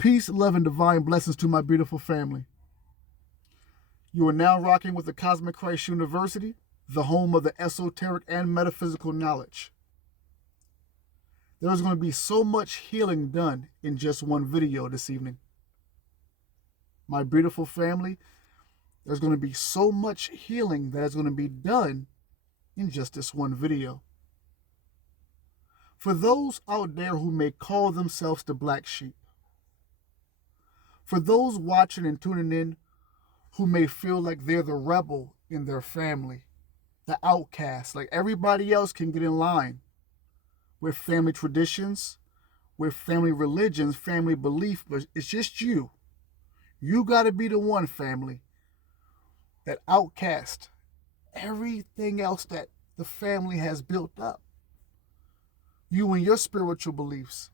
Peace, love, and divine blessings to my beautiful family. You are now rocking with the Cosmic Christ University, the home of the esoteric and metaphysical knowledge. There is going to be so much healing done in just one video this evening. My beautiful family, there's going to be so much healing that is going to be done in just this one video. For those out there who may call themselves the black sheep, for those watching and tuning in who may feel like they're the rebel in their family, the outcast, like everybody else can get in line with family traditions, with family religions, family belief, but it's just you. You got to be the one, family, that outcast everything else that the family has built up. You and your spiritual beliefs,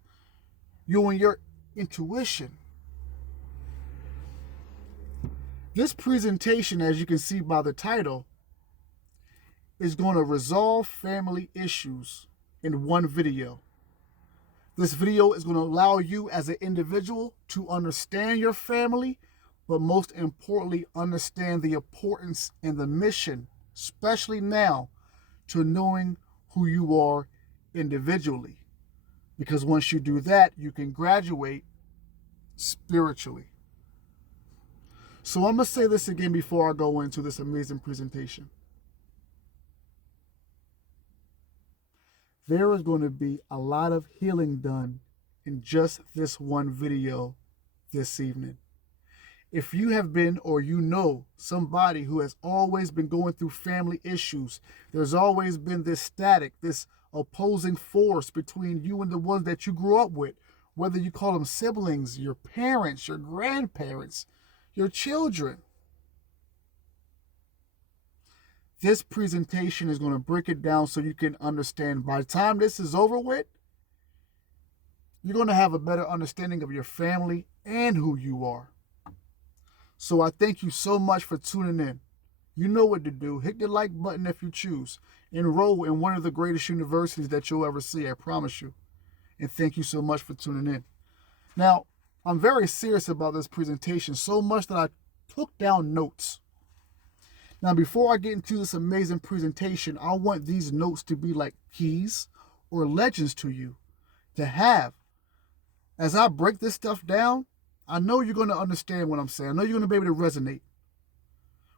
you and your intuition. This presentation, as you can see by the title, is going to resolve family issues in one video. This video is going to allow you as an individual to understand your family, but most importantly, understand the importance and the mission, especially now, to knowing who you are individually. Because once you do that, you can graduate spiritually. So I'm going to say this again before I go into this amazing presentation. There is going to be a lot of healing done in just this one video this evening. If you have been or you know somebody who has always been going through family issues, there's always been this static, this opposing force between you and the ones that you grew up with, whether you call them siblings, your parents, your grandparents, your children. This presentation is going to break it down so you can understand. By the time this is over with, you're going to have a better understanding of your family and who you are. So I thank you so much for tuning in. You know what to do. Hit the like button if you choose. Enroll in one of the greatest universities that you'll ever see, I promise you. And thank you so much for tuning in. Now, I'm very serious about this presentation, so much that I took down notes. Now, before I get into this amazing presentation, I want these notes to be like keys or legends to you to have. As I break this stuff down, I know you're going to understand what I'm saying. I know you're going to be able to resonate.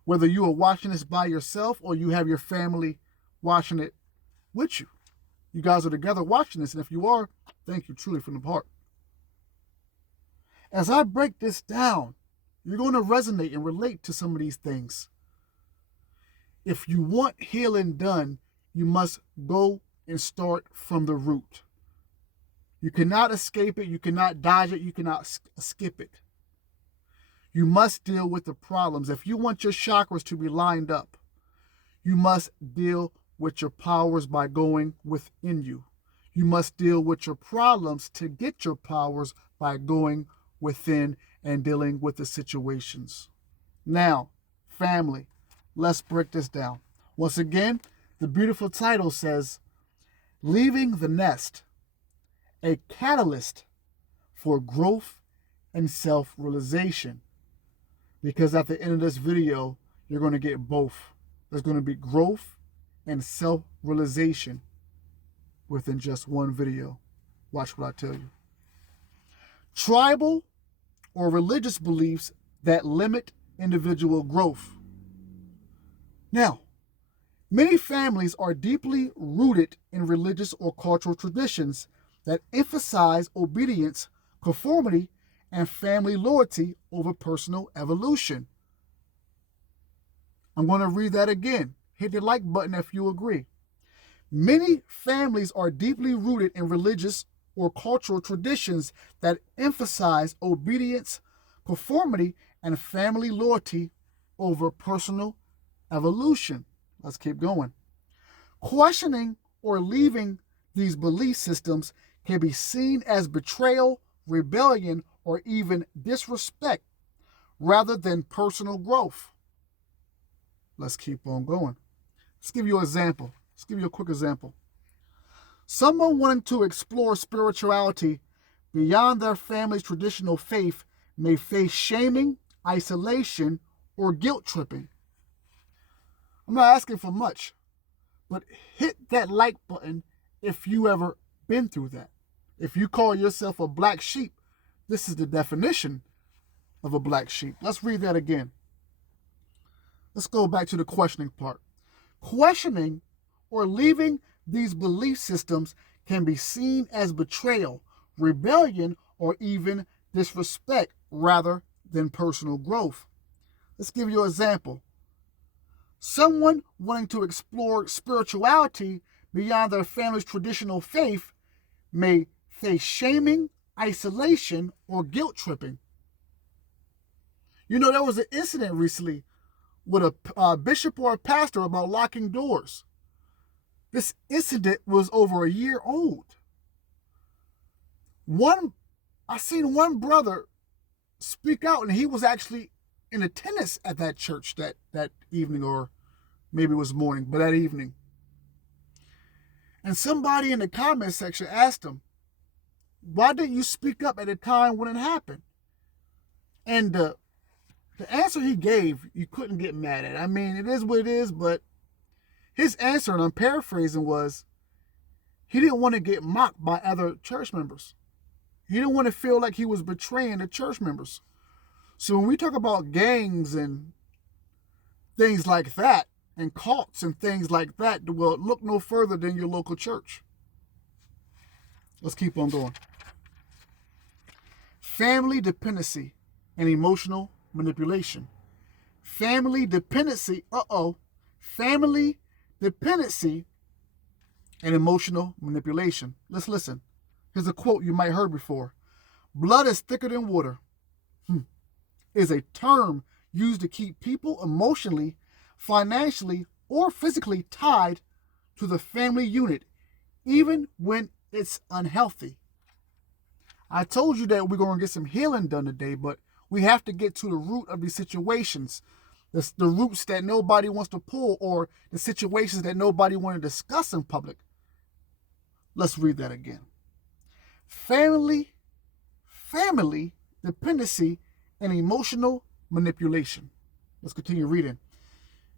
Whether you are watching this by yourself or you have your family watching it with you. You guys are together watching this, and if you are, thank you truly from the heart. As I break this down, you're going to resonate and relate to some of these things. If you want healing done, you must go and start from the root. You cannot escape it. You cannot dodge it. You cannot skip it. You must deal with the problems. If you want your chakras to be lined up, you must deal with your powers by going within you. You must deal with your problems to get your powers by going within and dealing with the situations. Now, family, let's break this down. Once again, the beautiful title says, Leaving the Nest, a catalyst for growth and self-realization. Because at the end of this video, you're going to get both. There's going to be growth and self-realization within just one video. Watch what I tell you. Tribal or religious beliefs that limit individual growth. Now, many families are deeply rooted in religious or cultural traditions that emphasize obedience, conformity, and family loyalty over personal evolution. I'm going to read that again. Hit the like button if you agree. Many families are deeply rooted in religious or cultural traditions that emphasize obedience, conformity, and family loyalty over personal evolution. Let's keep going. Questioning or leaving these belief systems can be seen as betrayal, rebellion, or even disrespect rather than personal growth. Let's keep on going. Let's give you an example. Let's give you a quick example. Someone wanting to explore spirituality beyond their family's traditional faith may face shaming, isolation, or guilt tripping. I'm not asking for much, but hit that like button if you ever been through that. If you call yourself a black sheep, this is the definition of a black sheep. Let's read that again. Let's go back to the questioning part. Questioning or leaving these belief systems can be seen as betrayal, rebellion, or even disrespect rather than personal growth. Let's give you an example. Someone wanting to explore spirituality beyond their family's traditional faith may face shaming, isolation, or guilt tripping. You know, there was an incident recently with a bishop or a pastor about locking doors. This incident was over a year old. I seen one brother speak out, and he was actually in attendance at that church that evening, or maybe it was morning, but that evening. And somebody in the comment section asked him, why didn't you speak up at a time when it happened? And the answer he gave, you couldn't get mad at. I mean, it is what it is, but his answer, and I'm paraphrasing, was he didn't want to get mocked by other church members. He didn't want to feel like he was betraying the church members. So when we talk about gangs and things like that, and cults and things like that, well, look no further than your local church. Let's keep on going. Family dependency and emotional manipulation. Family dependency, family dependency and emotional manipulation. Let's listen. Here's a quote you might have heard before. Blood is thicker than water is a term used to keep people emotionally, financially, or physically tied to the family unit, even when it's unhealthy. I told you that we're going to get some healing done today, but we have to get to the root of these situations, the roots that nobody wants to pull, or the situations that nobody wants to discuss in public. Let's read that again. Family dependency and emotional manipulation. Let's continue reading.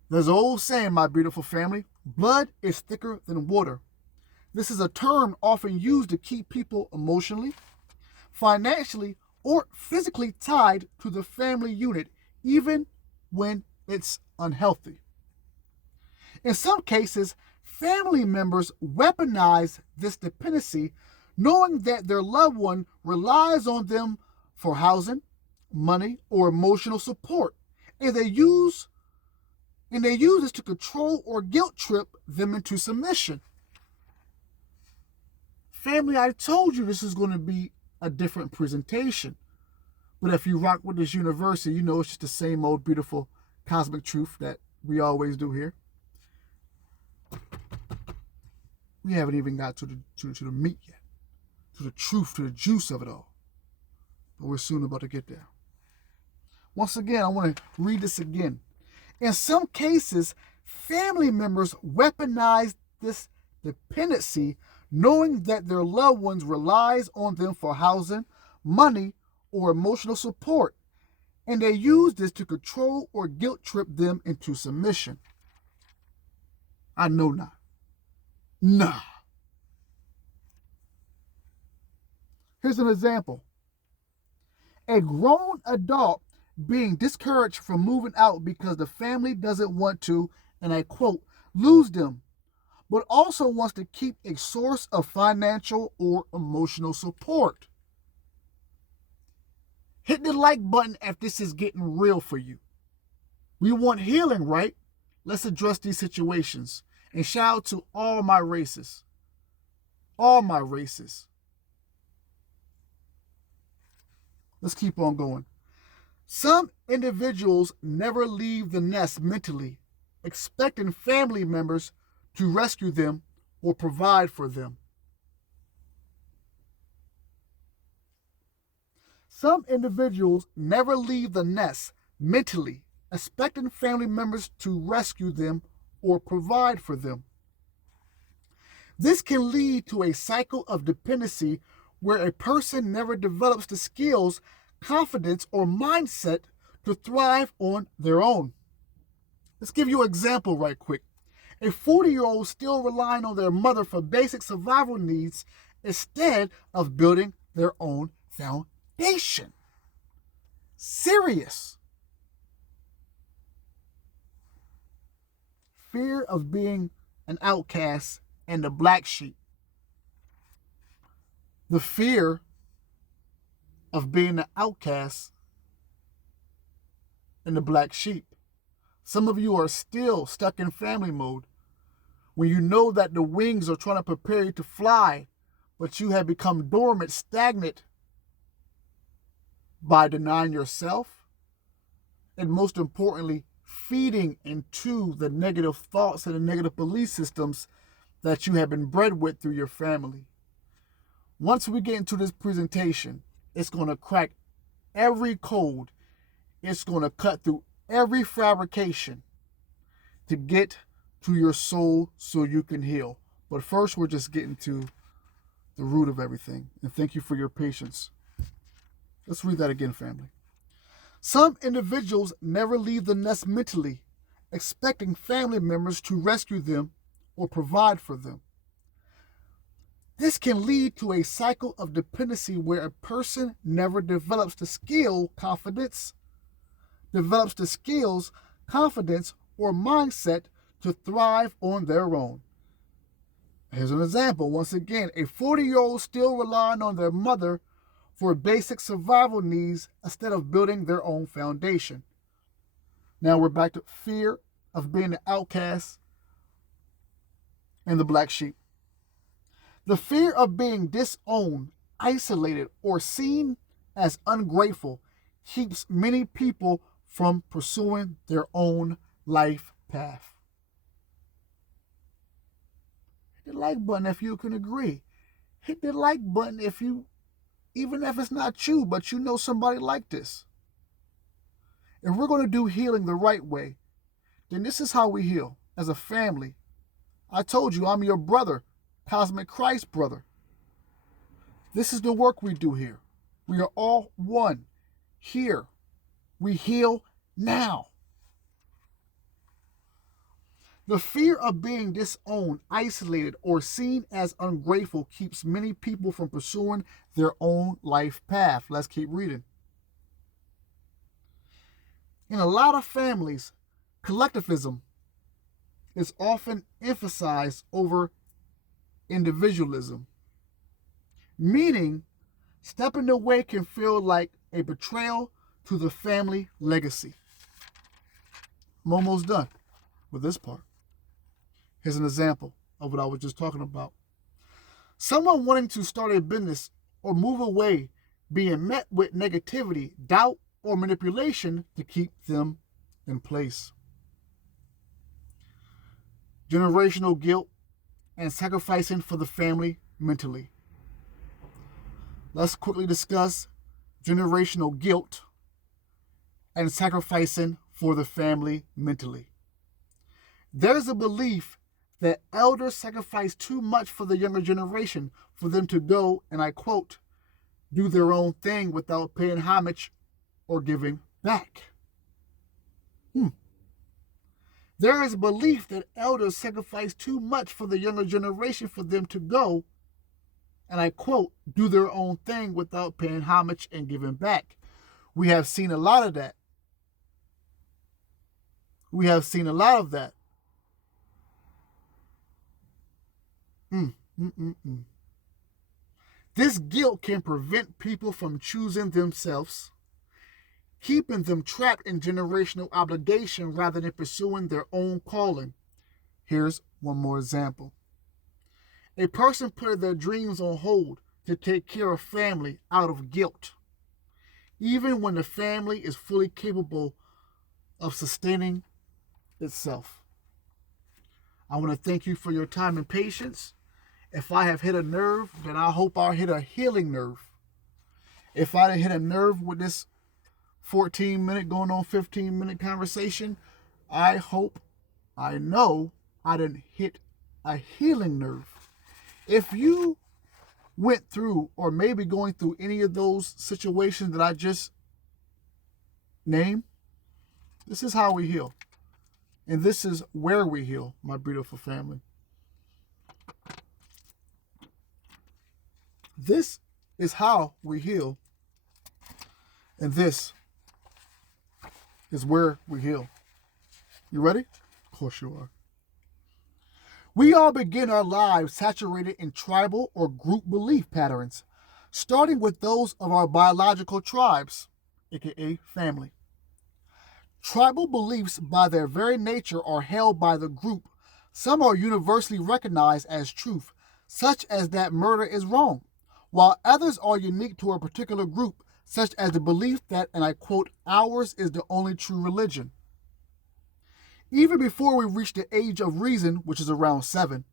There's an old saying, my beautiful family, blood is thicker than water. This is a term often used to keep people emotionally, financially, or physically tied to the family unit, even when it's unhealthy. In some cases, family members weaponize this dependency, knowing that their loved one relies on them for housing, money, or emotional support, and they use this to control or guilt trip them into submission. Family, I told you this is going to be a different presentation. But if you rock with this university, you know it's just the same old beautiful cosmic truth that we always do here. We haven't even got to the meat yet, to the truth, to the juice of it all. But we're soon about to get there. Once again, I want to read this again. In some cases, family members weaponize this dependency, knowing that their loved ones relies on them for housing, money, or emotional support, and they use this to control or guilt trip them into submission. I know not. Nah. Here's an example. A grown adult being discouraged from moving out because the family doesn't want to, and I quote, lose them, but also wants to keep a source of financial or emotional support. Hit the like button if this is getting real for you. We want healing, right? Let's address these situations. And shout out to all my races. All my races. Let's keep on going. Some individuals never leave the nest mentally, expecting family members to rescue them or provide for them. Some individuals never leave the nest mentally, expecting family members to rescue them or provide for them. This can lead to a cycle of dependency where a person never develops the skills, confidence, or mindset to thrive on their own. Let's give you an example right quick. A 40-year-old still relying on their mother for basic survival needs instead of building their own foundation. Serious. Fear of being an outcast and the black sheep. The fear of being an outcast and the black sheep. Some of you are still stuck in family mode when you know that the wings are trying to prepare you to fly, but you have become dormant, stagnant by denying yourself, and most importantly, feeding into the negative thoughts and the negative belief systems that you have been bred with through your family. Once we get into this presentation, it's going to crack every code. It's going to cut through every fabrication to get to your soul so you can heal. But first, we're just getting to the root of everything. And thank you for your patience. Let's read that again, family. Some individuals never leave the nest mentally, expecting family members to rescue them or provide for them. This can lead to a cycle of dependency where a person never develops the confidence, or mindset to thrive on their own. Here's an example. Once again, a 40-year-old still relying on their mother for basic survival needs instead of building their own foundation. Now we're back to fear of being the outcast and the black sheep. The fear of being disowned, isolated, or seen as ungrateful keeps many people from pursuing their own life path. Hit the like button if you can agree. Hit the like button even if it's not you, but you know somebody like this. If we're going to do healing the right way, then this is how we heal as a family. I told you I'm your brother, Cosmic Christ brother. This is the work we do here. We are all one here. We heal now. The fear of being disowned, isolated, or seen as ungrateful keeps many people from pursuing their own life path. Let's keep reading. In a lot of families, collectivism is often emphasized over individualism, meaning stepping away can feel like a betrayal to the family legacy. I'm almost done with this part. Here's an example of what I was just talking about. Someone wanting to start a business or move away being met with negativity, doubt, or manipulation to keep them in place. Generational guilt and sacrificing for the family mentally. Let's quickly discuss generational guilt and sacrificing for the family mentally. There's a belief that elders sacrifice too much for the younger generation for them to go, and I quote, do their own thing without paying homage or giving back. There is a belief that elders sacrifice too much for the younger generation for them to go, and I quote, do their own thing without paying homage and giving back. We have seen a lot of that. This guilt can prevent people from choosing themselves, keeping them trapped in generational obligation rather than pursuing their own calling. Here's one more example. A person put their dreams on hold to take care of family out of guilt, even when the family is fully capable of sustaining itself. I want to thank you for your time and patience. If I have hit a nerve, then I hope I hit a healing nerve. If I hit a nerve with this 14-minute going on 15-minute conversation, I know I didn't hit a healing nerve. If you went through or maybe going through any of those situations that I just named, this is how we heal. And this is where we heal, my beautiful family. This is how we heal. And this is where we heal. You ready? Of course you are. We all begin our lives saturated in tribal or group belief patterns, starting with those of our biological tribes, aka family. Tribal beliefs by their very nature are held by the group. Some are universally recognized as truth, such as that murder is wrong, while others are unique to a particular group, such as the belief that, and I quote, ours is the only true religion. Even before we reach the age of reason, which is around 7,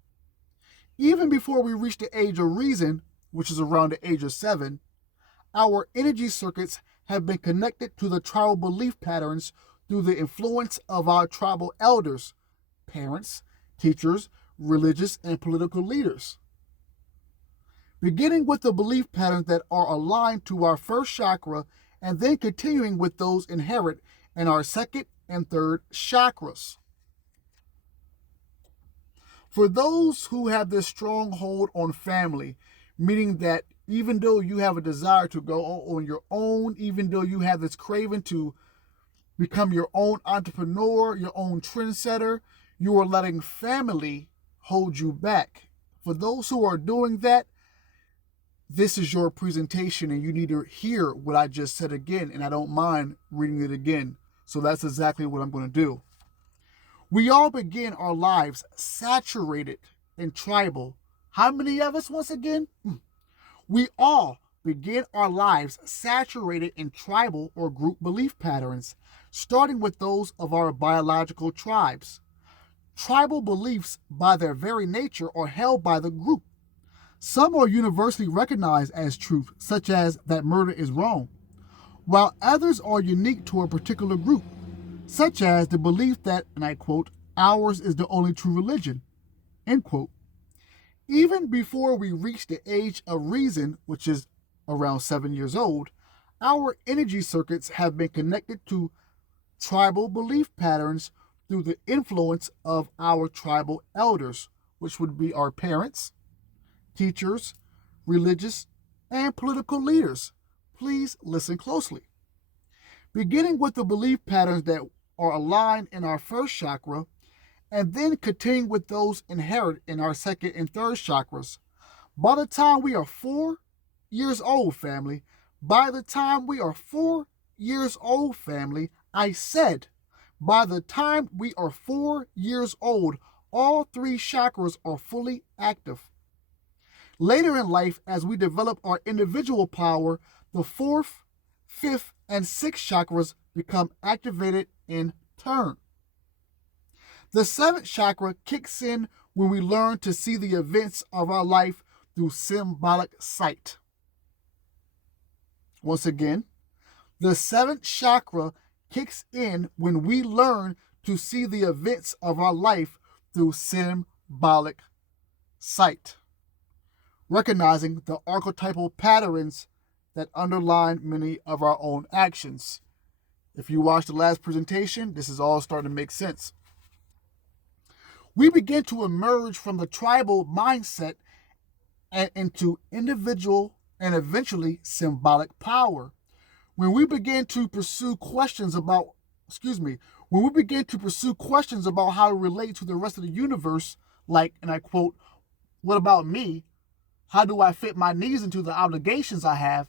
our energy circuits have been connected to the tribal belief patterns through the influence of our tribal elders, parents, teachers, religious, and political leaders. Beginning with the belief patterns that are aligned to our first chakra and then continuing with those inherent in our second and third chakras. For those who have this strong hold on family, meaning that even though you have a desire to go on your own, even though you have this craving to become your own entrepreneur, your own trendsetter, you are letting family hold you back. For those who are doing that, this is your presentation and you need to hear what I just said again, and I don't mind reading it again. So that's exactly what I'm going to do. We all begin our lives saturated in tribal. How many of us, once again? We all begin our lives saturated in tribal or group belief patterns, starting with those of our biological tribes. Tribal beliefs, by their very nature, are held by the group. Some are universally recognized as truth, such as that murder is wrong, while others are unique to a particular group, such as the belief that, and I quote, ours is the only true religion, end quote. Even before we reach the age of reason, which is around 7 years old, our energy circuits have been connected to tribal belief patterns through the influence of our tribal elders, which would be our parents, teachers, religious, and political leaders. Please listen closely. Beginning with the belief patterns that are aligned in our first chakra, and then continuing with those inherent in our second and third chakras. By the time we are 4 years old, family, I said, by the time we are 4 years old, all 3 chakras are fully active. Later in life, as we develop our individual power, the 4th, 5th, and 6th chakras become activated in turn. The 7th chakra kicks in when we learn to see the events of our life through symbolic sight. Once again, the 7th chakra kicks in when we learn to see the events of our life through symbolic sight, recognizing the archetypal patterns that underline many of our own actions. If you watched the last presentation, this is all starting to make sense. We begin to emerge from the tribal mindset and into individual and eventually symbolic power. When we begin to pursue questions about how to relate to the rest of the universe, like, and I quote, what about me? How do I fit my needs into the obligations I have?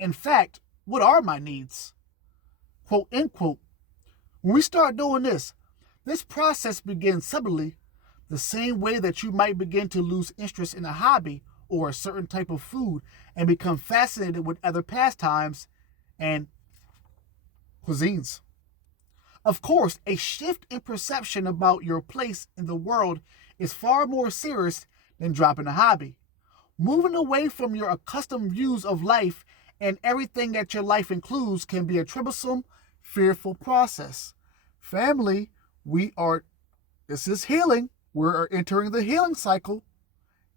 In fact, what are my needs? Quote, end quote. When we start doing this process begins subtly, the same way that you might begin to lose interest in a hobby or a certain type of food and become fascinated with other pastimes and cuisines. Of course, a shift in perception about your place in the world is far more serious than dropping a hobby. Moving away from your accustomed views of life and everything that your life includes can be a troublesome, fearful process. Family, this is healing. We're entering the healing cycle.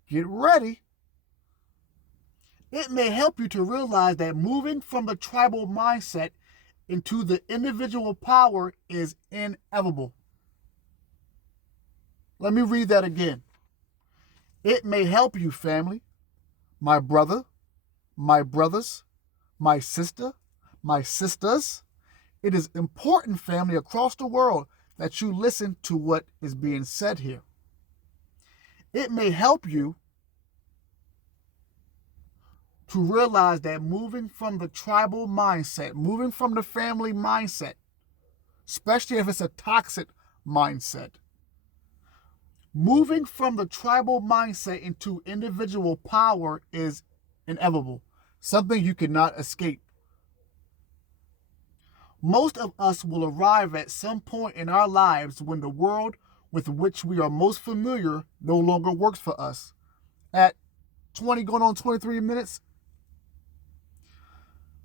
Get ready. It may help you to realize that moving from the tribal mindset into the individual power is inevitable. Let me read that again. It may help you, family, my brother, my brothers, my sister, my sisters. It is important, family, across the world that you listen to what is being said here. It may help you to realize that moving from the tribal mindset, moving from the family mindset, especially if it's a toxic mindset, moving from the tribal mindset into individual power is inevitable, something you cannot escape. Most of us will arrive at some point in our lives when the world with which we are most familiar no longer works for us. At 20 going on 23 minutes,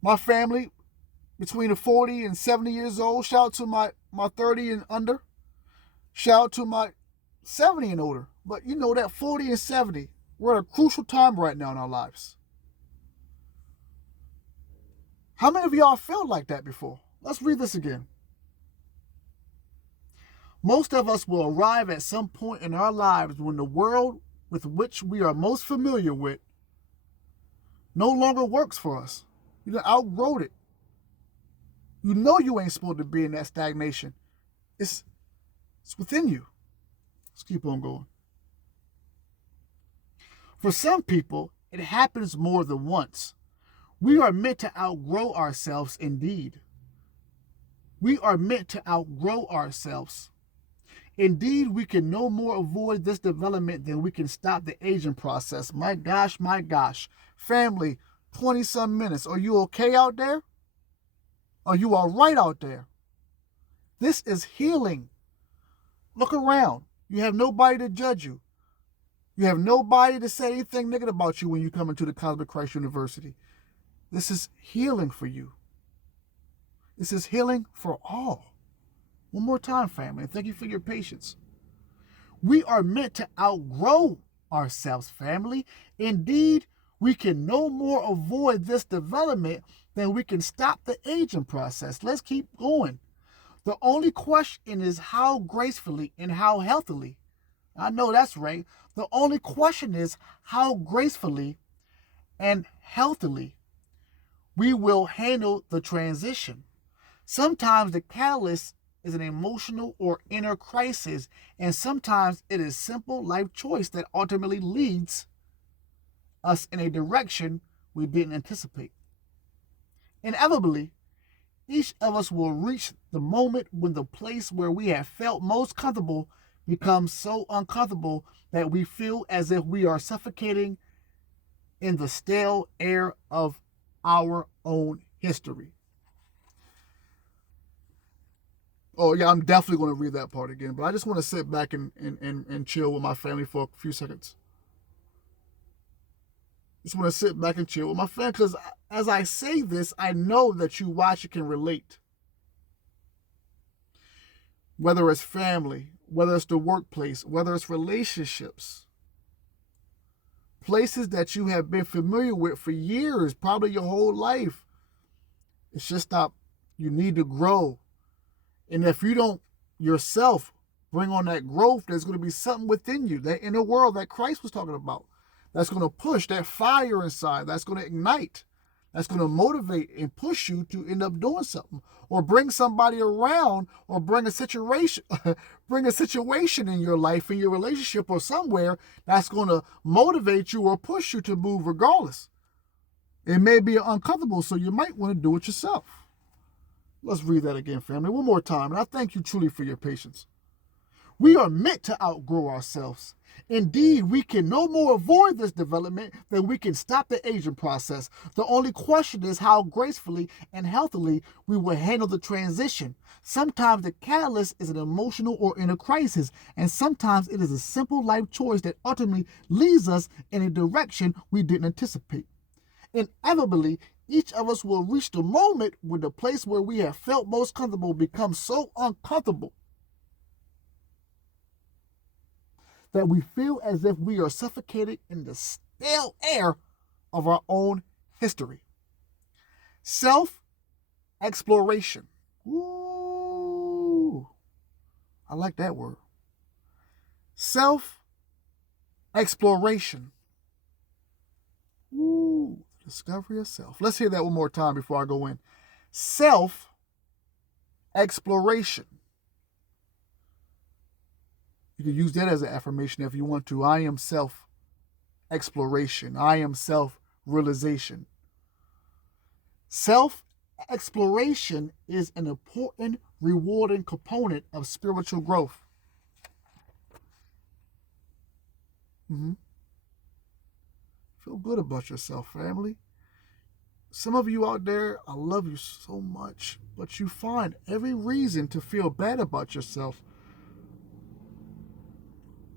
my family between the 40 and 70 years old, shout out to my 30 and under, shout out to my 70 and older. But you know that 40 and 70, we're at a crucial time right now in our lives. How many of y'all felt like that before? Let's read this again. Most of us will arrive at some point in our lives when the world with which we are most familiar with no longer works for us. You outgrown it. You know you ain't supposed to be in that stagnation. It's within you. Let's keep on going. For some people, it happens more than once. We are meant to outgrow ourselves indeed. We are meant to outgrow ourselves. Indeed, we can no more avoid this development than we can stop the aging process. My gosh, my gosh. Family, 20-some minutes. Are you okay out there? Are you all right out there? This is healing. Look around. You have nobody to judge you. You have nobody to say anything negative about you when you come into the Cosmic Christ University. This is healing for you. This is healing for all. One more time, family. Thank you for your patience. We are meant to outgrow ourselves, family. Indeed, we can no more avoid this development than we can stop the aging process. Let's keep going. The only question is how gracefully and how healthily. I know that's right. The only question is how gracefully and healthily we will handle the transition. Sometimes the catalyst is an emotional or inner crisis, and sometimes it is simple life choice that ultimately leads us in a direction we didn't anticipate. Inevitably, each of us will reach the moment when the place where we have felt most comfortable becomes so uncomfortable that we feel as if we are suffocating in the stale air of our own history. Oh, yeah, I'm definitely going to read that part again, but I just want to sit back and chill with my family for a few seconds. Just want to sit back and chill with my family because as I say this, I know that you watch it can relate. Whether it's family, whether it's the workplace, whether it's relationships, places that you have been familiar with for years, probably your whole life. It's just that you need to grow. And if you don't yourself bring on that growth, there's going to be something within you, that inner world that Christ was talking about, that's going to push that fire inside, that's going to ignite, that's going to motivate and push you to end up doing something or bring somebody around or bring a situation in your life, in your relationship or somewhere that's going to motivate you or push you to move regardless. It may be uncomfortable, so you might want to do it yourself. Let's read that again, family, one more time, and I thank you truly for your patience. We are meant to outgrow ourselves. Indeed, we can no more avoid this development than we can stop the aging process. The only question is how gracefully and healthily we will handle the transition. Sometimes the catalyst is an emotional or inner crisis, and sometimes it is a simple life choice that ultimately leads us in a direction we didn't anticipate. Inevitably, each of us will reach the moment when the place where we have felt most comfortable becomes so uncomfortable that we feel as if we are suffocated in the stale air of our own history. Self-exploration. Ooh, I like that word. Self-exploration. Ooh, discovery of self. Let's hear that one more time before I go in. Self-exploration. You can use that as an affirmation if you want to. I am self-exploration. I am self-realization. Self-exploration is an important, rewarding component of spiritual growth. Feel good about yourself, family. Some of you out there, I love you so much, but you find every reason to feel bad about yourself.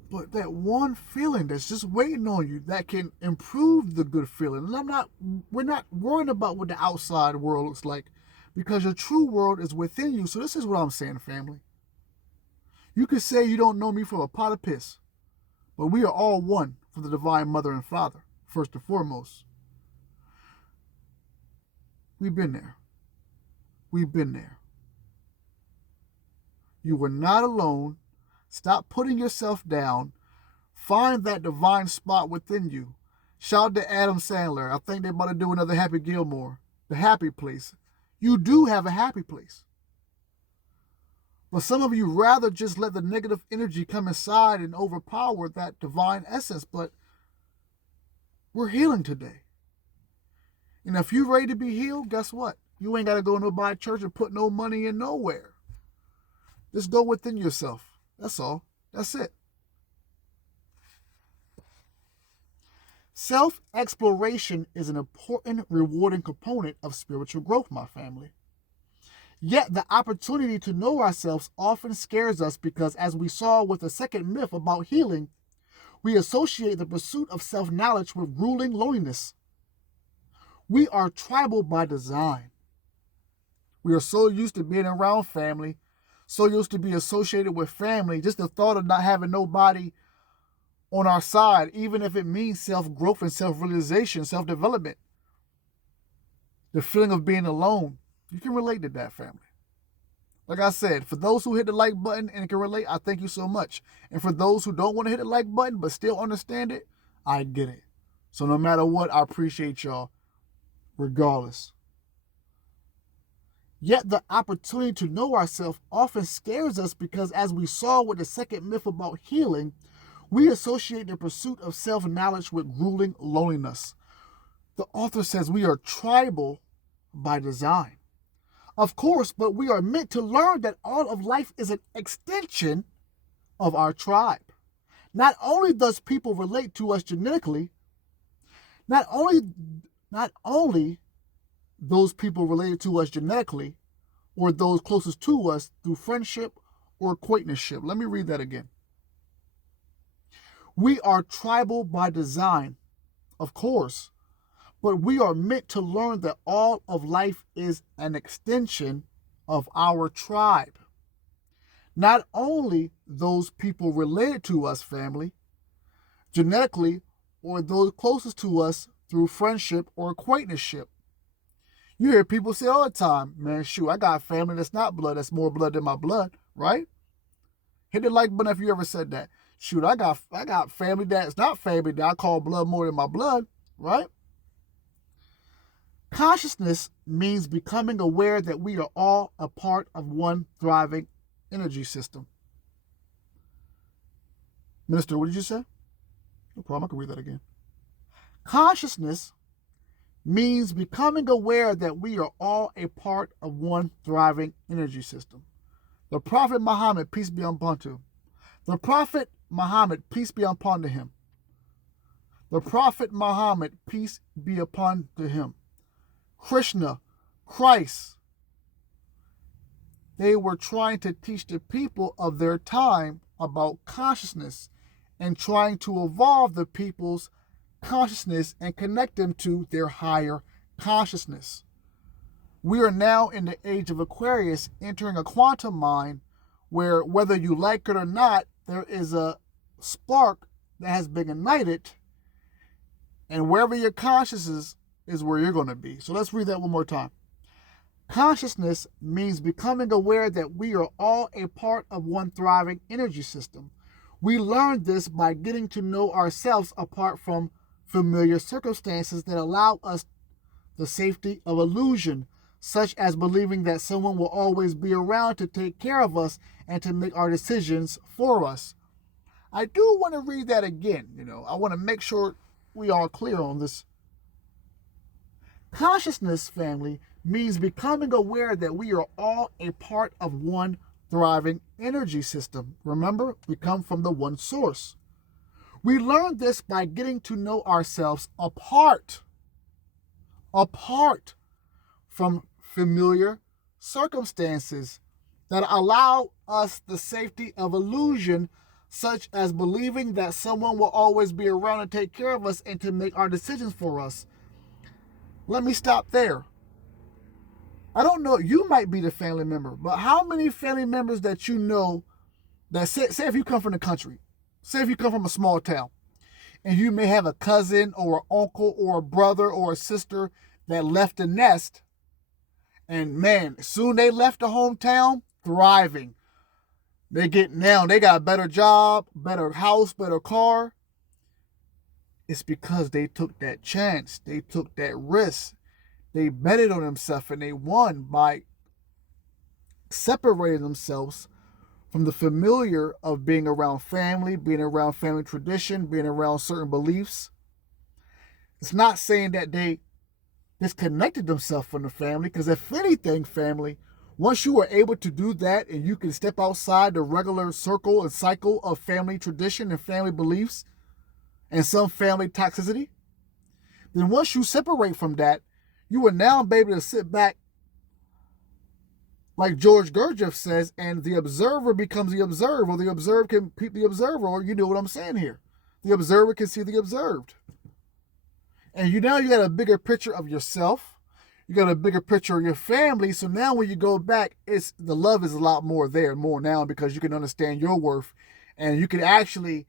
But that one feeling that's just waiting on you that can improve the good feeling. And we're not worrying about what the outside world looks like, because your true world is within you. So this is what I'm saying, family. You could say you don't know me from a pot of piss, but we are all one from the Divine Mother and Father, first and foremost. We've been there. We've been there. You were not alone. Stop putting yourself down. Find that divine spot within you. Shout out to Adam Sandler. I think they're about to do another Happy Gilmore. The happy place. You do have a happy place. But some of you rather just let the negative energy come inside and overpower that divine essence. But we're healing today. And if you're ready to be healed, guess what? You ain't got to go to nobody church and put no money in nowhere. Just go within yourself. That's all. That's it. Self-exploration is an important, rewarding component of spiritual growth, my family. Yet the opportunity to know ourselves often scares us because, as we saw with the second myth about healing, we associate the pursuit of self-knowledge with grueling loneliness. We are tribal by design. We are so used to being around family, so used to be associated with family, just the thought of not having nobody on our side, even if it means self-growth and self-realization, self-development. The feeling of being alone, you can relate to that, family. Like I said, for those who hit the like button and can relate, I thank you so much. And for those who don't want to hit the like button but still understand it, I get it. So no matter what, I appreciate y'all regardless. Yet the opportunity to know ourselves often scares us because, as we saw with the second myth about healing, we associate the pursuit of self-knowledge with grueling loneliness. The author says we are tribal by design. Of course, but we are meant to learn that all of life is an extension of our tribe. Not only does people relate to us genetically, not only those people related to us genetically or those closest to us through friendship or acquaintanceship. Let me read that again. We are tribal by design, of course, but we are meant to learn that all of life is an extension of our tribe. Not only those people related to us, family, genetically, or those closest to us through friendship or acquaintanceship. You hear people say all the time, man, shoot, I got family that's not blood, that's more blood than my blood, right? Hit the like button if you ever said that. Shoot, I got family that's not family that I call blood more than my blood, right? Consciousness means becoming aware that we are all a part of one thriving energy system. Minister, what did you say? No problem, I can read that again. Consciousness means becoming aware that we are all a part of one thriving energy system. The Prophet Muhammad, peace be upon him. The Prophet Muhammad, peace be upon him. The Prophet Muhammad, peace be upon him. Krishna, Christ, they were trying to teach the people of their time about consciousness and trying to evolve the people's consciousness and connect them to their higher consciousness. We are now in the age of Aquarius, entering a quantum mind where, whether you like it or not, there is a spark that has been ignited And wherever your consciousness is where you're going to be. So let's read that one more time. Consciousness means becoming aware that we are all a part of one thriving energy system. We learn this by getting to know ourselves apart from familiar circumstances that allow us the safety of illusion, such as believing that someone will always be around to take care of us and to make our decisions for us. I do want to read that again. I want to make sure we are clear on this. Consciousness, family, means becoming aware that we are all a part of one thriving energy system. Remember, we come from the one source. We learn this by getting to know ourselves apart from familiar circumstances that allow us the safety of illusion, such as believing that someone will always be around to take care of us and to make our decisions for us. Let me stop there. I don't know, you might be the family member, but how many family members that you know that say if you come from the country, say if you come from a small town, and you may have a cousin or an uncle or a brother or a sister that left the nest, and man, soon they left the hometown, thriving. They got a better job, better house, better car. It's because they took that chance. They took that risk. They betted on themselves and they won by separating themselves from the familiar of being around family, being around family tradition, being around certain beliefs. It's not saying that they disconnected themselves from the family, because if anything, family, once you are able to do that and you can step outside the regular circle and cycle of family tradition and family beliefs and some family toxicity, then once you separate from that, you will now be able to sit back, like George Gurdjieff says, and the observer becomes the observed, or the observed can peep the observer, or you know what I'm saying here. The observer can see the observed. And you got a bigger picture of yourself. You got a bigger picture of your family. So now when you go back, the love is a lot more now, because you can understand your worth, and you can actually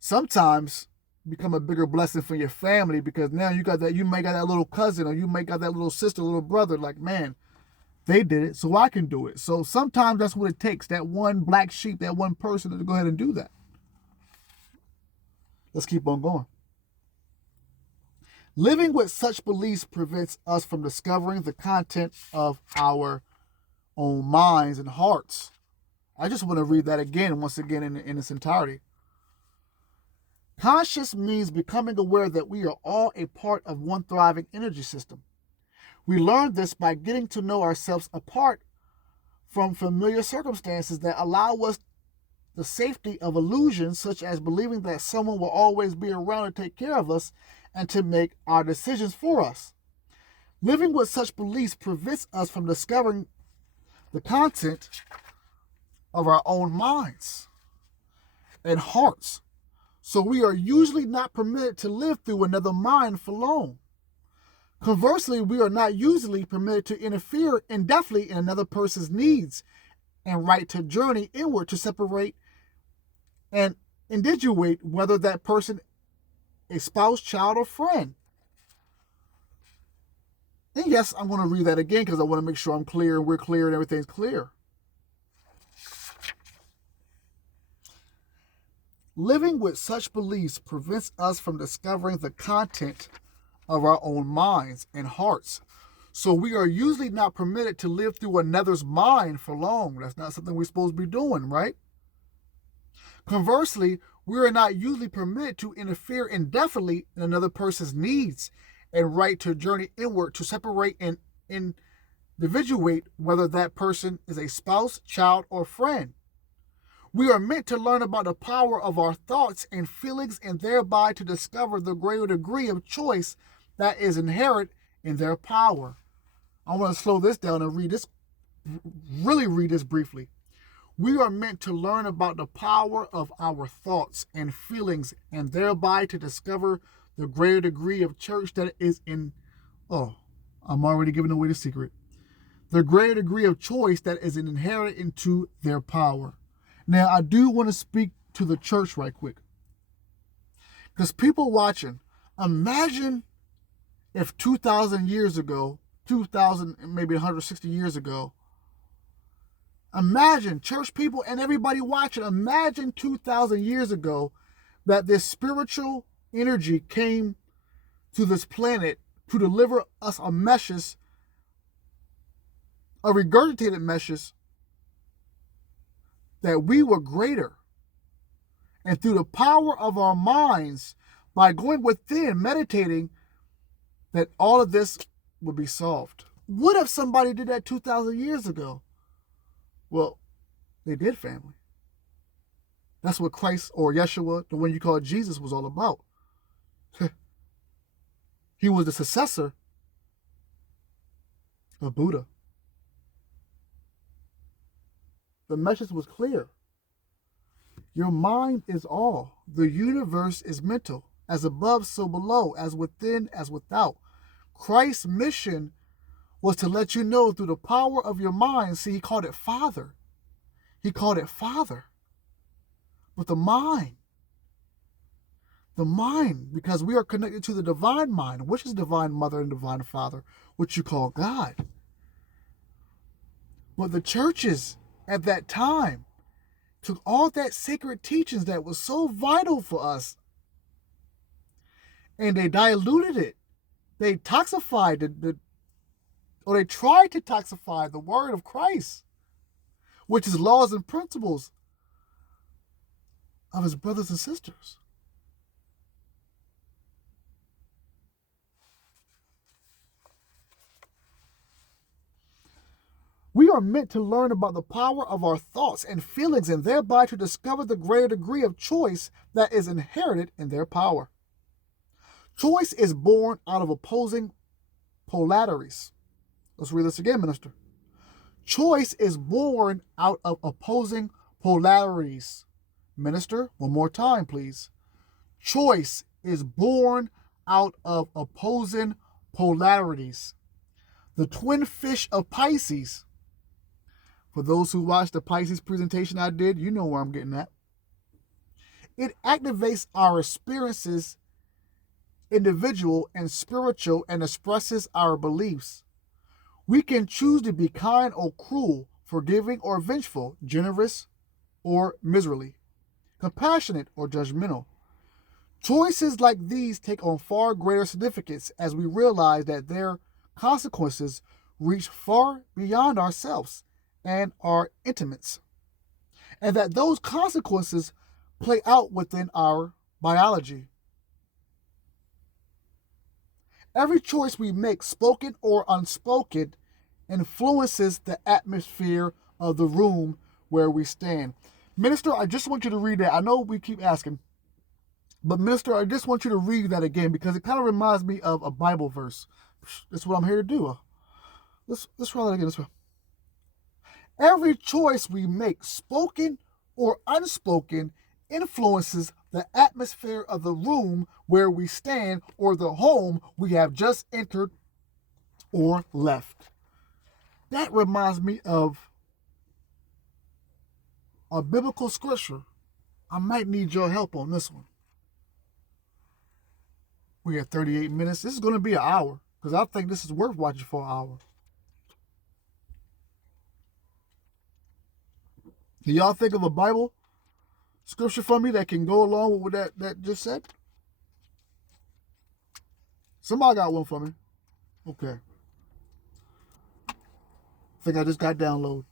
sometimes become a bigger blessing for your family, because now you may got that little cousin, or you may got that little sister, little brother, like, man, they did it, so I can do it. So sometimes that's what it takes, that one black sheep, that one person to go ahead and do that. Let's keep on going. Living with such beliefs prevents us from discovering the content of our own minds and hearts. I just want to read that again, once again, in its entirety. Conscious means becoming aware that we are all a part of one thriving energy system. We learn this by getting to know ourselves apart from familiar circumstances that allow us the safety of illusions, such as believing that someone will always be around to take care of us and to make our decisions for us. Living with such beliefs prevents us from discovering the content of our own minds and hearts. So we are usually not permitted to live through another mind for long. Conversely, we are not usually permitted to interfere indefinitely in another person's needs and right to journey inward to separate and individuate whether that person a spouse, child, or friend. And yes, I'm going to read that again because I want to make sure I'm clear and we're clear and everything's clear. Living with such beliefs prevents us from discovering the content of our own minds and hearts. So we are usually not permitted to live through another's mind for long. That's not something we're supposed to be doing, right? Conversely, we are not usually permitted to interfere indefinitely in another person's needs and right to journey inward to separate and individuate whether that person is a spouse, child, or friend. We are meant to learn about the power of our thoughts and feelings and thereby to discover the greater degree of choice that is inherent in their power. I want to slow this down and read this briefly. We are meant to learn about the power of our thoughts and feelings and thereby to discover the greater degree of church that is in... Oh, I'm already giving away the secret. The greater degree of choice that is inherent into their power. Now, I do want to speak to the church right quick. Because people watching, Imagine if 2,000 years ago, 2,000, maybe 160 years ago, imagine, church people and everybody watching, imagine 2,000 years ago that this spiritual energy came to this planet to deliver us a message, a regurgitated message, that we were greater. And through the power of our minds, by going within, meditating, that all of this would be solved. What if somebody did that 2,000 years ago? Well, they did, family. That's what Christ, or Yeshua, the one you call Jesus, was all about. He was the successor of Buddha. The message was clear. Your mind is all. The universe is mental. As above, so below. As within, as without. Christ's mission was to let you know through the power of your mind. See, he called it Father. He called it Father. But the mind, because we are connected to the divine mind, which is divine mother and divine father, which you call God. But the churches at that time took all that sacred teachings that was so vital for us, and they diluted it. They toxified or they tried to toxify the word of Christ, which is laws and principles of his brothers and sisters. We are meant to learn about the power of our thoughts and feelings and thereby to discover the greater degree of choice that is inherited in their power. Choice is born out of opposing polarities. Let's read this again, minister. Choice is born out of opposing polarities. Minister, one more time, please. Choice is born out of opposing polarities. The twin fish of Pisces. For those who watched the Pisces presentation I did, you know where I'm getting at. It activates our experiences, individual and spiritual, and expresses our beliefs. We can choose to be kind or cruel, forgiving or vengeful, generous or miserly, compassionate or judgmental. Choices like these take on far greater significance as we realize that their consequences reach far beyond ourselves and our intimates, and that those consequences play out within our biology. Every choice we make, spoken or unspoken, influences the atmosphere of the room where we stand. Minister, I just want you to read that. I know we keep asking, but Minister, I just want you to read that again because it kind of reminds me of a Bible verse. That's what I'm here to do. Let's try that again this way. Every choice we make, spoken or unspoken, influences the atmosphere of the room where we stand or the home we have just entered or left. That reminds me of a biblical scripture. I might need your help on this one. We have 38 minutes. This is going to be an hour because I think this is worth watching for an hour. Do y'all think of a Bible scripture for me that can go along with what that just said? Somebody got one for me. Okay. I think I just got download.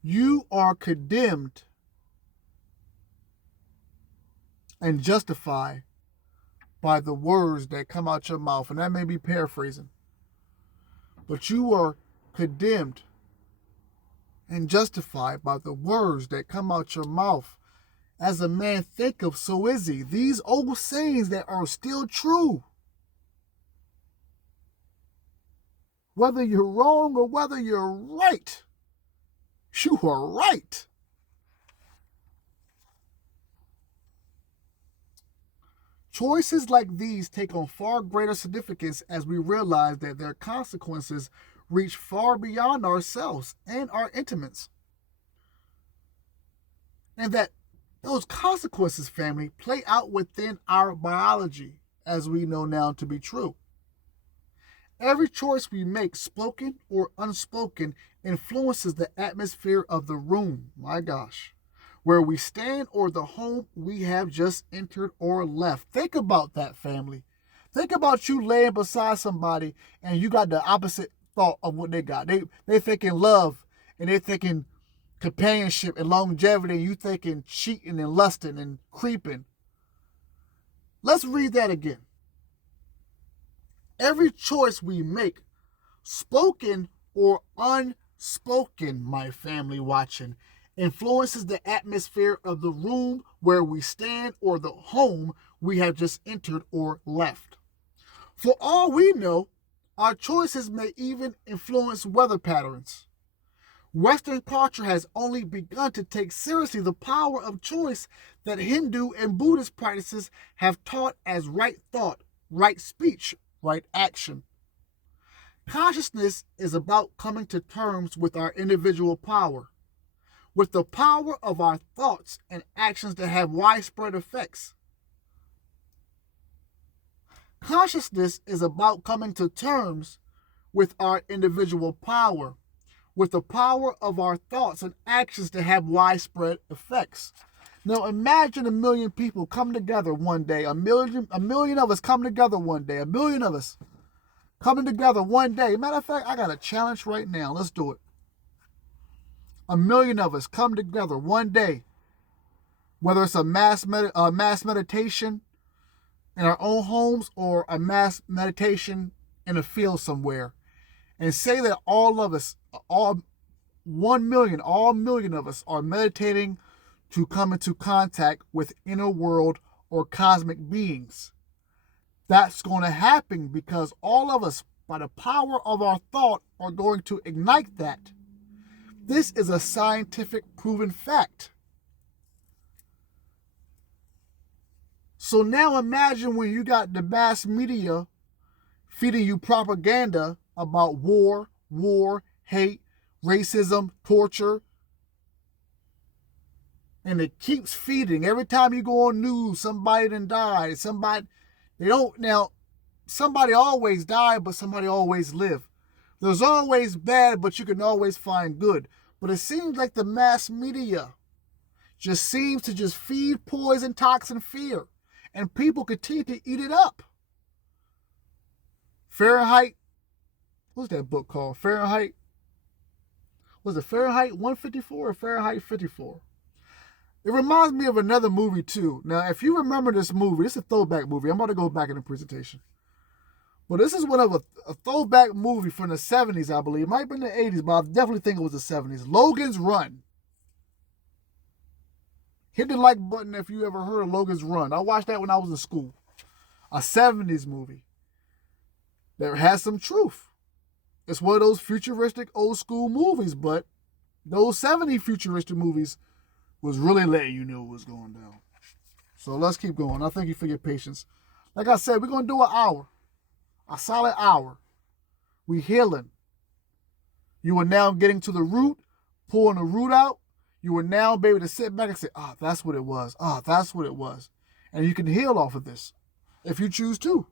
You are condemned and justified by the words that come out your mouth. And that may be paraphrasing. But you are condemned and justified by the words that come out your mouth. As a man thinketh, so is he. These old sayings that are still true. Whether you're wrong or whether you're right, you are right. Choices like these take on far greater significance as we realize that their consequences reach far beyond ourselves and our intimates. And that Those consequences, family, play out within our biology, as we know now to be true. Every choice we make, spoken or unspoken, influences the atmosphere of the room, my gosh, where we stand or the home we have just entered or left. Think about that, family. Think about you laying beside somebody and you got the opposite thought of what they got. They thinking love and they thinking companionship and longevity, and you thinking cheating and lusting and creeping. Let's read that again. Every choice we make, spoken or unspoken, my family watching, influences the atmosphere of the room where we stand or the home we have just entered or left. For all we know, our choices may even influence weather patterns. Western culture has only begun to take seriously the power of choice that Hindu and Buddhist practices have taught as right thought, right speech, right action. Consciousness is about coming to terms with our individual power, with the power of our thoughts and actions that have widespread effects. Consciousness is about coming to terms with our individual power, with the power of our thoughts and actions that have widespread effects. Now imagine 1,000,000 people come together one day, a million of us come together one day, 1,000,000 of us coming together one day. Matter of fact, I got a challenge right now. Let's do it. 1,000,000 of us come together one day, whether it's a mass meditation in our own homes or a mass meditation in a field somewhere, and say that all of us, all 1,000,000, all 1,000,000 of us are meditating to come into contact with inner world or cosmic beings. That's going to happen because all of us, by the power of our thought, are going to ignite that. This is a scientific proven fact. So now imagine when you got the mass media feeding you propaganda about war, hate, racism, torture. And it keeps feeding. Every time you go on news, somebody done died. Somebody always died, but somebody always lived. There's always bad, but you can always find good. But it seems like the mass media just seems to just feed poison, toxin, fear. And people continue to eat it up. Fahrenheit, what's that book called? Fahrenheit, was it Fahrenheit 154 or Fahrenheit 54? It reminds me of another movie too. Now, if you remember this movie, this is a throwback movie. I'm about to go back in the presentation. But this is one of a throwback movie from the 70s, I believe. It might have been the 80s, but I definitely think it was the 70s. Logan's Run. Hit the like button if you ever heard of Logan's Run. I watched that when I was in school. A 70s movie that has some truth. It's one of those futuristic old school movies, but those 70s futuristic movies was really letting you know what was going down. So let's keep going. I thank you for your patience. Like I said, we're going to do an hour. A solid hour. We healing. You are now getting to the root, pulling the root out. You will now be able to sit back and say, that's what it was. That's what it was. And you can heal off of this if you choose to.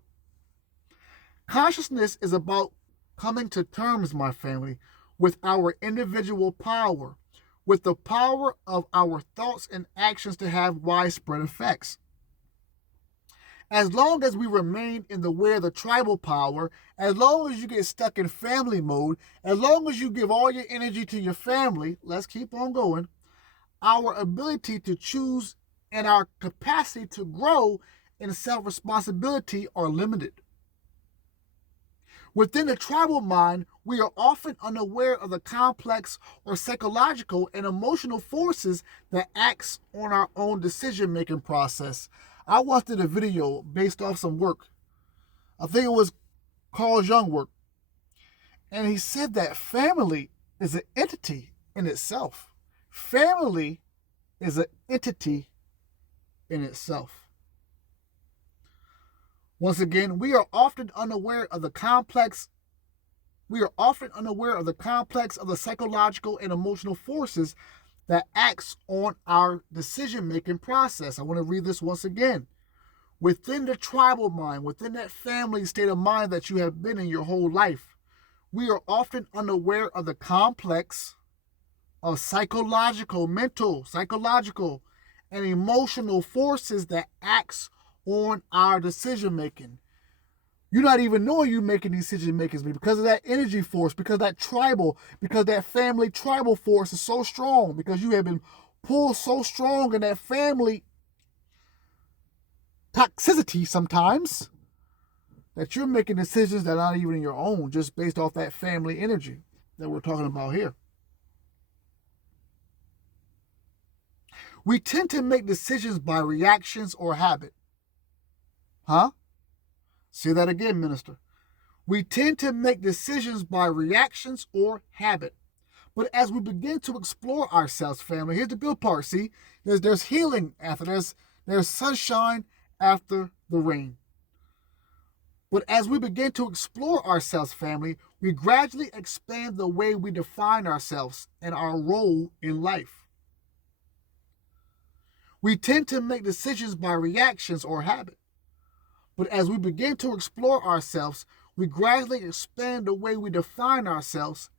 Consciousness is about coming to terms, my family, with our individual power, with the power of our thoughts and actions to have widespread effects. As long as we remain in the way of the tribal power, as long as you get stuck in family mode, as long as you give all your energy to your family, let's keep on going, our ability to choose and our capacity to grow in self-responsibility are limited. Within the tribal mind, we are often unaware of the complex or psychological and emotional forces that acts on our own decision-making process. I once did a video based off some work. I think it was Carl Jung work. And he said that family is an entity in itself. Family is an entity in itself. Once again, we are often unaware of the complex of the psychological and emotional forces that acts on our decision-making process. I want to read this once again. Within the tribal mind, within that family state of mind that you have been in your whole life, we are often unaware of the complex of psychological, and emotional forces that acts on our decision making. You're not even knowing you're making these decision makings because of that energy force, because that family tribal force is so strong, because you have been pulled so strong in that family toxicity sometimes that you're making decisions that are not even your own, just based off that family energy that we're talking about here. We tend to make decisions by reactions or habit. Huh? Say that again, minister. We tend to make decisions by reactions or habit. But as we begin to explore ourselves, family, here's the good part. See, there's healing after, there's sunshine after the rain. But as we begin to explore ourselves, family, we gradually expand the way we define ourselves and our role in life. We tend to make decisions by reactions or habit. But as we begin to explore ourselves, we gradually expand the way we define ourselves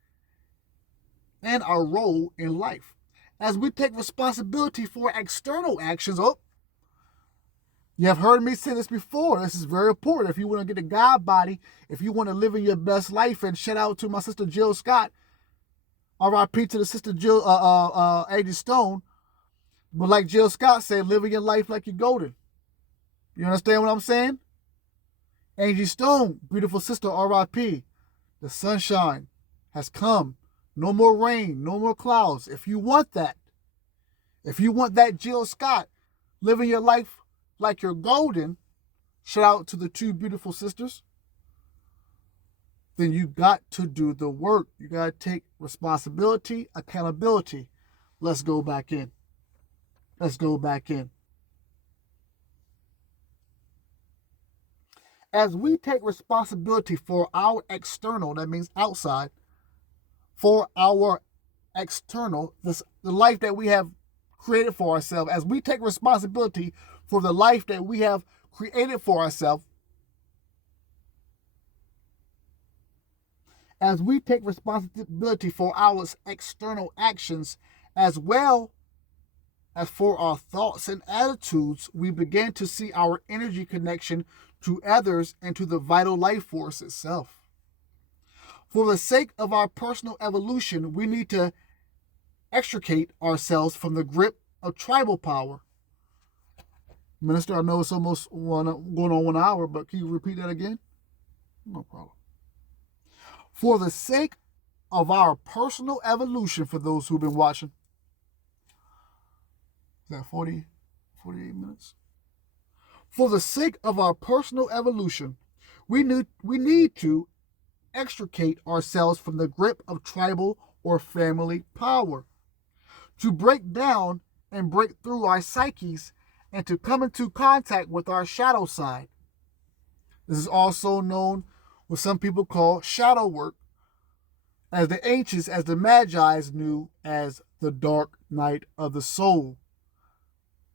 and our role in life. As we take responsibility for external actions, you have heard me say this before. This is very important. If you want to get a God body, if you want to live in your best life, and shout out to my sister Jill Scott, R.I.P. to the sister Jill, Angie Stone. But like Jill Scott said, living your life like you're golden. You understand what I'm saying? Angie Stone, beautiful sister, R.I.P. The sunshine has come. No more rain, no more clouds. If you want that Jill Scott, living your life like you're golden, shout out to the two beautiful sisters, then you got to do the work. You got to take responsibility, accountability. Let's go back in. As we take responsibility for our external, that means outside, for our external, the life that we have created for ourselves, as we take responsibility for the life that we have created for ourselves, as we take responsibility for our external actions, as well as for our thoughts and attitudes, we begin to see our energy connection to others and to the vital life force itself. For the sake of our personal evolution, we need to extricate ourselves from the grip of tribal power. Minister, I know it's almost going on 1 hour, but can you repeat that again? No problem. For the sake of our personal evolution, for those who've been watching, is that 48 minutes? For the sake of our personal evolution, we need to extricate ourselves from the grip of tribal or family power, to break down and break through our psyches and to come into contact with our shadow side. This is also known, what some people call shadow work, as the ancients, as the Magi's knew as the dark night of the soul.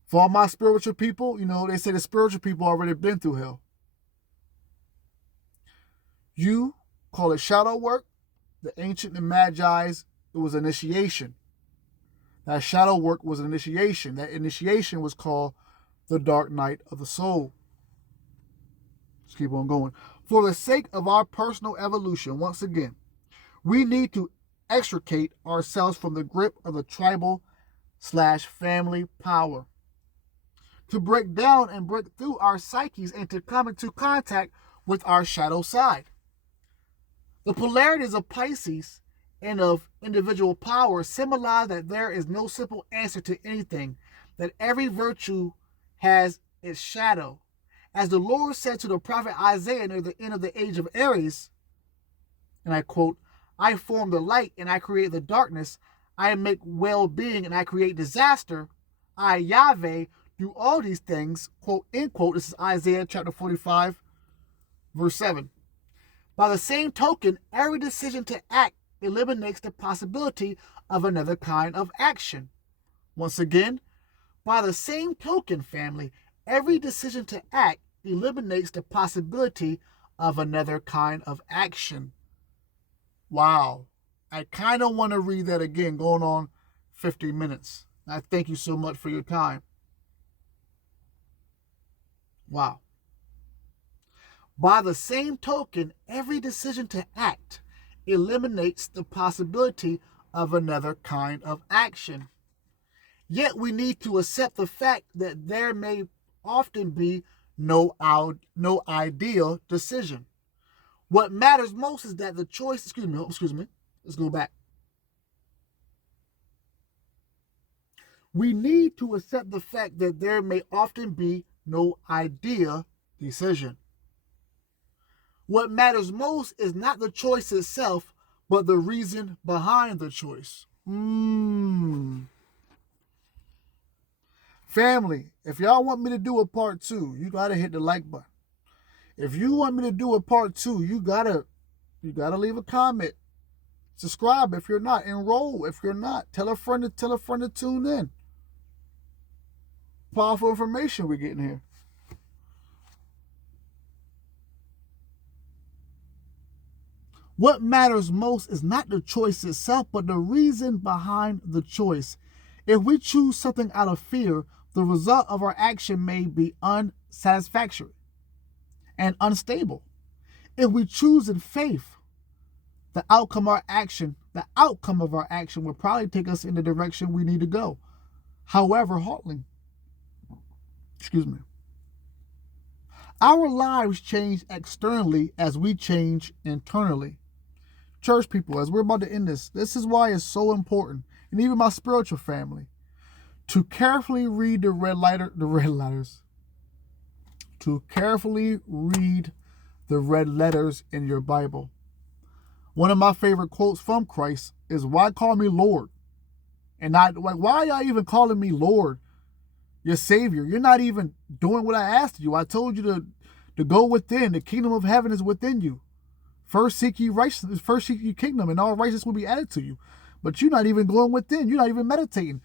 For all my spiritual people, they say the spiritual people already been through hell. You call it shadow work. The ancient and Magi's, it was initiation. That shadow work was an initiation. That initiation was called the dark night of the soul. Let's keep on going. For the sake of our personal evolution, once again, we need to extricate ourselves from the grip of the tribal/family power, to break down and break through our psyches and to come into contact with our shadow side. The polarities of Pisces and of individual power symbolize that there is no simple answer to anything, that every virtue has its shadow. As the Lord said to the prophet Isaiah near the end of the age of Aries, and I quote, I form the light and I create the darkness. I make well-being and I create disaster. I, Yahweh, do all these things, quote, end quote. This is Isaiah chapter 45, verse 7. By the same token, every decision to act eliminates the possibility of another kind of action. Once again, by the same token, family, every decision to act eliminates the possibility of another kind of action. Wow. I kind of want to read that again, going on 50 minutes. I thank you so much for your time. Wow. By the same token, every decision to act eliminates the possibility of another kind of action. Yet we need to accept the fact that there may often be no ideal decision. What matters most is that the choice, excuse me, let's go back. We need to accept the fact that there may often be no ideal decision. What matters most is not the choice itself, but the reason behind the choice. Family, if y'all want me to do a part 2, you gotta hit the like button. If you want me to do a part 2, you gotta leave a comment. Subscribe if you're not. Enroll if you're not. Tell a friend to tune in. Powerful information we're getting here. What matters most is not the choice itself, but the reason behind the choice. If we choose something out of fear, the result of our action may be unsatisfactory and unstable. If we choose in faith, the outcome of our action will probably take us in the direction we need to go, however halting. Our lives change externally as we change internally. Church people, as we're about to end this is why it's so important, and even my spiritual family, to carefully read the red letters. To carefully read the red letters in your Bible. One of my favorite quotes from Christ is, "Why call me Lord?" And why are y'all even calling me Lord? Your Savior. You're not even doing what I asked you. I told you to go within. The kingdom of heaven is within you. First seek ye righteousness, first seek ye kingdom, and all righteousness will be added to you. But you're not even going within. You're not even meditating.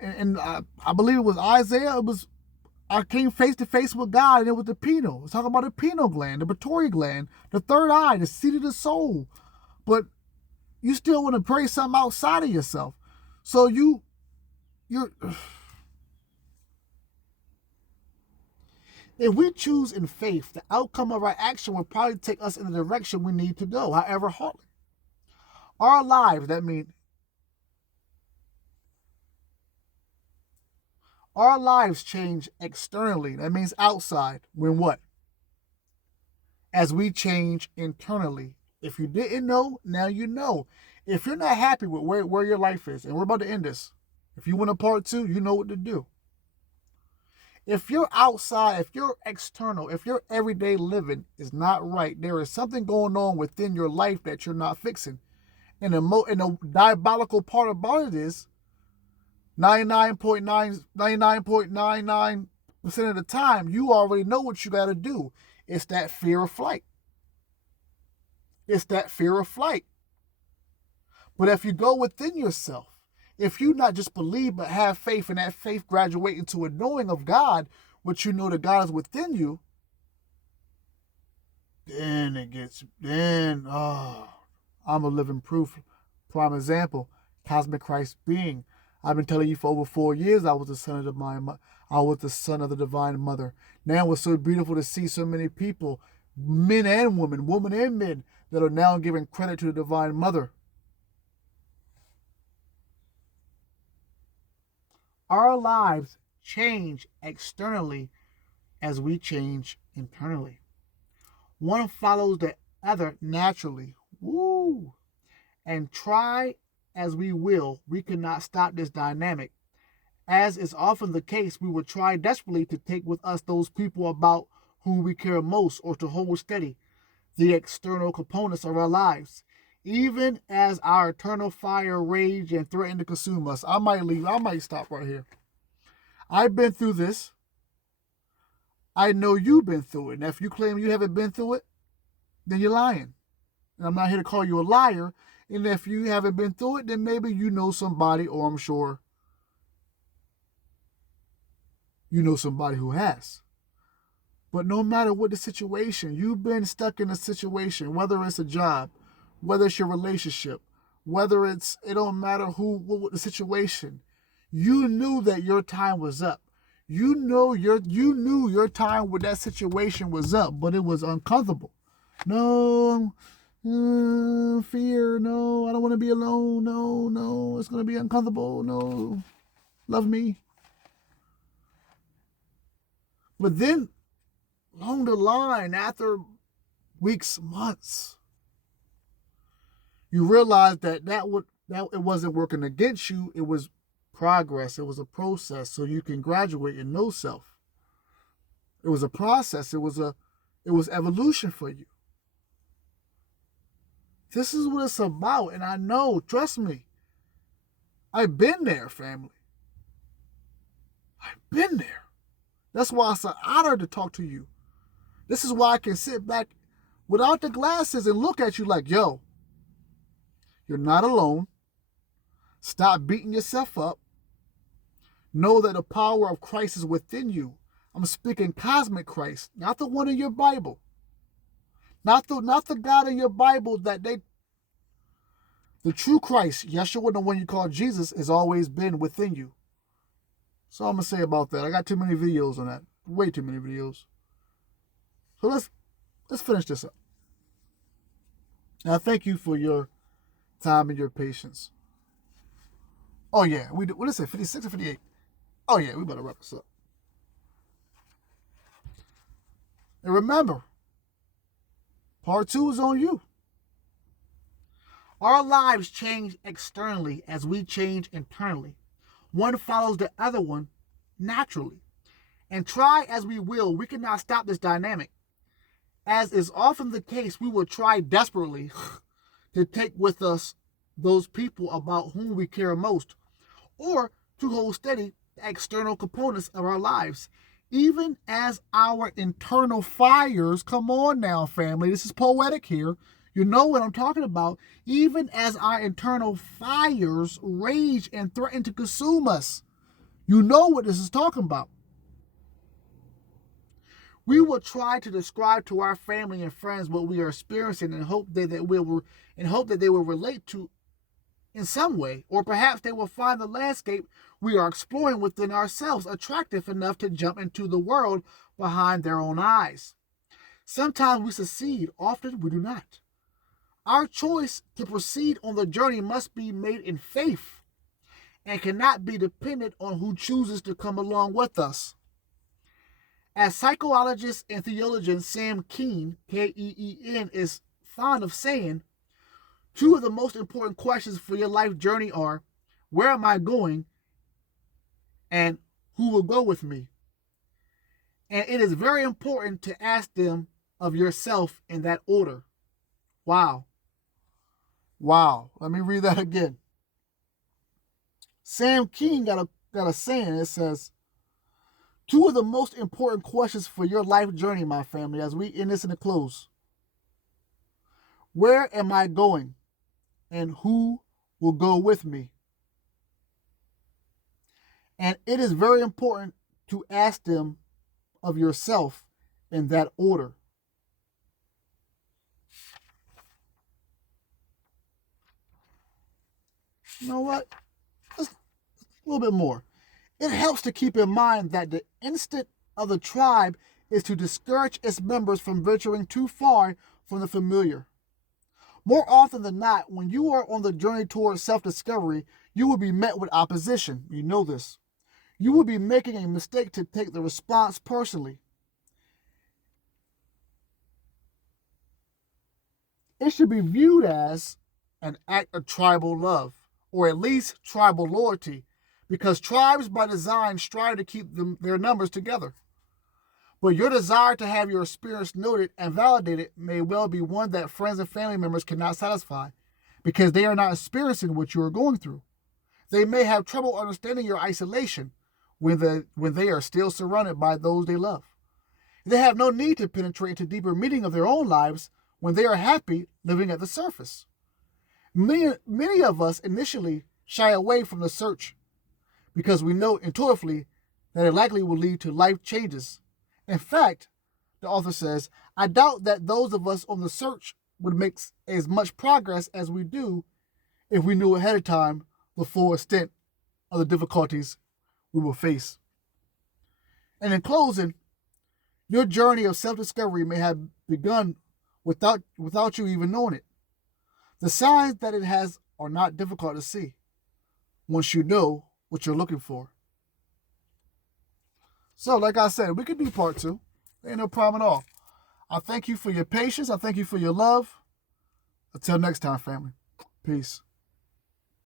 And I believe it was Isaiah. I came face to face with God, and it was the pineal. It's talking about the pineal gland, the pituitary gland, the third eye, the seat of the soul. But you still want to pray something outside of yourself. So you're if we choose in faith, the outcome of our action will probably take us in the direction we need to go, however halting. Our lives, our lives change externally. That means outside. When what? As we change internally. If you didn't know, now you know. If you're not happy with where your life is, and we're about to end this, if you want a part 2, you know what to do. If you're outside, if you're external, if your everyday living is not right, there is something going on within your life that you're not fixing. And the diabolical part about it is 99.99% of the time, you already know what you got to do. It's that fear of flight. But if you go within yourself, if you not just believe but have faith, and that faith graduate into a knowing of God, which you know that God is within you, then I'm a living proof, prime example, cosmic Christ being. I've been telling you for over 4 years I was the son of the divine mother. Now it's so beautiful to see so many people, men and women and men, that are now giving credit to the divine mother. Our lives change externally as we change internally. One follows the other naturally. Woo! And try as we will, we cannot stop this dynamic. As is often the case, we will try desperately to take with us those people about whom we care most, or to hold steady the external components of our lives, even as our eternal fire rage and threaten to consume us. I might stop right here. I've been through this. I know you've been through it. And if you claim you haven't been through it, then you're lying. And I'm not here to call you a liar. And if you haven't been through it, then maybe you know somebody, or I'm sure you know somebody who has. But no matter what the situation, you've been stuck in a situation, whether it's a job, whether it's your relationship, whether it don't matter what the situation, you knew that your time was up. You knew your time with that situation was up, but it was uncomfortable. No, fear, no, I don't want to be alone, no, it's going to be uncomfortable, no, love me. But then, along the line, after weeks, months, you realize that it wasn't working against you, it was progress, it was a process, so you can graduate in know self. It was a process, it was evolution for you. This is what it's about, and I know, trust me, I've been there, family. I've been there. That's why it's an honor to talk to you. This is why I can sit back without the glasses and look at you like, yo, you're not alone. Stop beating yourself up. Know that the power of Christ is within you. I'm speaking cosmic Christ, not the one in your Bible. Not the God in your Bible the true Christ, Yeshua, the one you call Jesus, has always been within you. So I'm going to say about that. I got too many videos on that. Way too many videos. So let's finish this up. And I thank you for your time and your patience. Oh yeah, what is it, 56 or 58? Oh yeah, we better wrap this up. And remember, part 2 is on you. Our lives change externally as we change internally. One follows the other one naturally. And try as we will, we cannot stop this dynamic. As is often the case, we will try desperately to take with us those people about whom we care most, or to hold steady the external components of our lives, even as our internal fires, come on now, family, this is poetic here, you know what I'm talking about, even as our internal fires rage and threaten to consume us. You know what this is talking about. We will try to describe to our family and friends what we are experiencing and hope that they will relate to in some way, or perhaps they will find the landscape we are exploring within ourselves attractive enough to jump into the world behind their own eyes. Sometimes we succeed, often we do not. Our choice to proceed on the journey must be made in faith and cannot be dependent on who chooses to come along with us. As psychologist and theologian Sam Keen, Keen, is fond of saying, 2 of the most important questions for your life journey are, where am I going and who will go with me? And it is very important to ask them of yourself in that order. Wow. Let me read that again. Sam Keen got a saying. It says, 2 of the most important questions for your life journey, my family, as we end this in the close. Where am I going? And who will go with me? And it is very important to ask them of yourself in that order. You know what? Just a little bit more. It helps to keep in mind that the instinct of the tribe is to discourage its members from venturing too far from the familiar. More often than not, when you are on the journey towards self-discovery, you will be met with opposition. You know this. You will be making a mistake to take the response personally. It should be viewed as an act of tribal love, or at least tribal loyalty, because tribes by design strive to keep their numbers together. But your desire to have your experience noted and validated may well be one that friends and family members cannot satisfy, because they are not experiencing what you are going through. They may have trouble understanding your isolation when they are still surrounded by those they love. They have no need to penetrate into deeper meaning of their own lives when they are happy living at the surface. Many of us initially shy away from the search because we know intuitively that it likely will lead to life changes. In fact, the author says, I doubt that those of us on the search would make as much progress as we do if we knew ahead of time the full extent of the difficulties we will face. And in closing, your journey of self-discovery may have begun without you even knowing it. The signs that it has are not difficult to see once you know what you're looking for. So, like I said, we could do part 2. Ain't no problem at all. I thank you for your patience. I thank you for your love. Until next time, family. Peace.